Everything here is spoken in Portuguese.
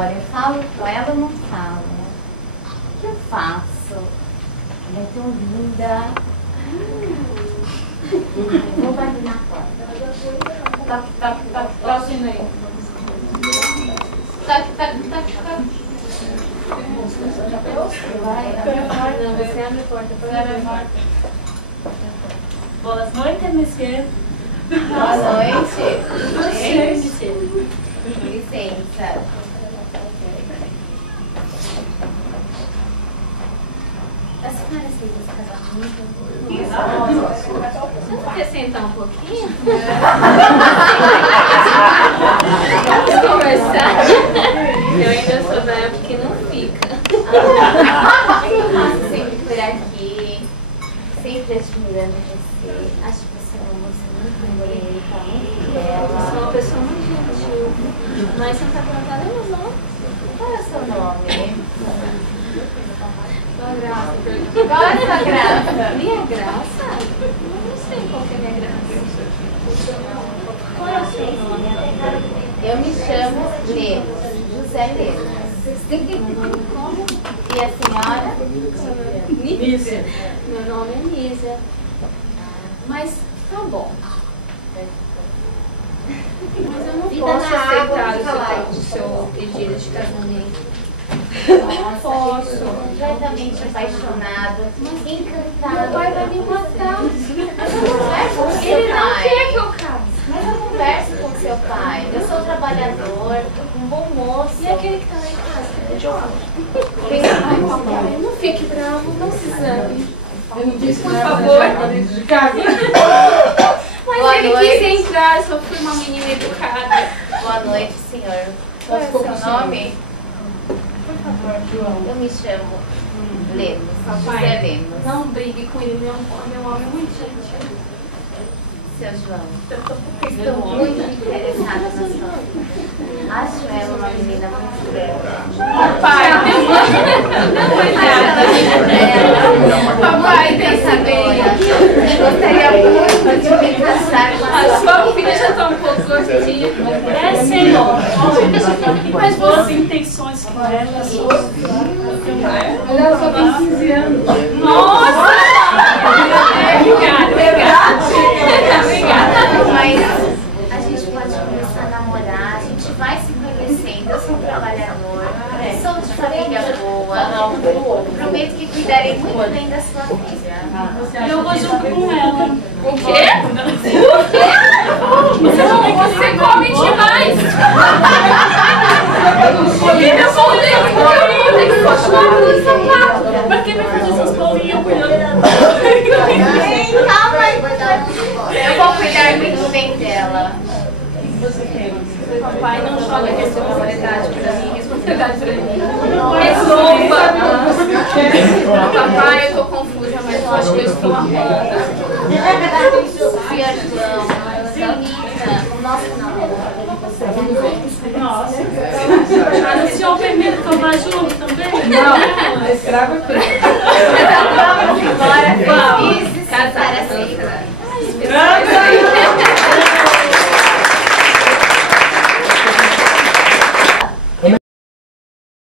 agora? Eu falo com ela ou não falo? O que eu faço? Ela é tão linda. Vou bater na porta. Toque, toque, toque, toque. Toque, toque, toque, toque. Não, você abre a porta. Boas noites, monsieur. Boa noite. Monsieur. Licença. A senhora aceita esse casamento? Você quer sentar um pouquinho? Vamos conversar? Eu ainda sou da época que não fica. Eu passo sempre por aqui, sempre admirando você. Acho que você é uma moça muito bonita, muito Eu sou bela. uma pessoa muito gentil. Mas você não tá plantada, não? Qual é o seu nome? Sua graça. Qual é a sua graça? Minha graça? Eu não sei qual que é a minha graça. Qual é o seu nome? Eu me chamo Lemos, José Lemos. Como? E a senhora? Nízia. Meu nome é Nízia. Mas tá bom. Mas eu não Vida posso na água, aceitar fica o seu pedido de casamento. Nossa, Posso. completamente apaixonado, encantado. Meu pai vai me matar. Mas eu converso com seu Ele não pai. quer que eu case. Mas eu converso com seu pai. Eu sou trabalhador, um bom moço. E aquele que tá lá em casa? João. Vem Ai, papai, não fique bravo, não se zangue. Eu não disse Por nada favor. dentro de casa. Mas Boa ele noite. quis entrar, eu só fui uma menina educada. Boa noite, senhor. Qual é o seu nome? Por favor, João. Eu me chamo Lemos, Papai, José Lemos. não brigue com ele, meu homem é muito gentil. Seu João, Estou estou muito interessada na sua vida. Acho ela uma menina muito bela. Papai, não Ela, Papai, pensa bem. gostaria muito de me casar com A a sua sua filha já tá um pouco gordinha. É, senhor. Mas boas intenções com ela. Ela só tem 15 anos. Nossa! Obrigada, obrigada. Obrigada. Mas a gente pode começar a namorar, a gente vai se conhecendo. Eu sou um trabalhador, sou de família boa. Prometo que cuidarei muito bem da sua filha. Eu vou junto com ela. O quê? O quê? Você come demais! Eu vou ter que continuar com esse sapato. Pra que vai fazer essas bolinhas? Calma aí, eu vou cuidar muito bem dela. Papai, não joga responsabilidade pra mim, responsabilidade pra mim. Resolva! Papai, eu tô confusa, mas eu acho que eu estou amando. Sofia João, Zanita, o nosso namoro. Nossa. Mas o senhor permite que eu vá junto também? Não, a escrava é preta. Agora, felizes para sempre. Ai,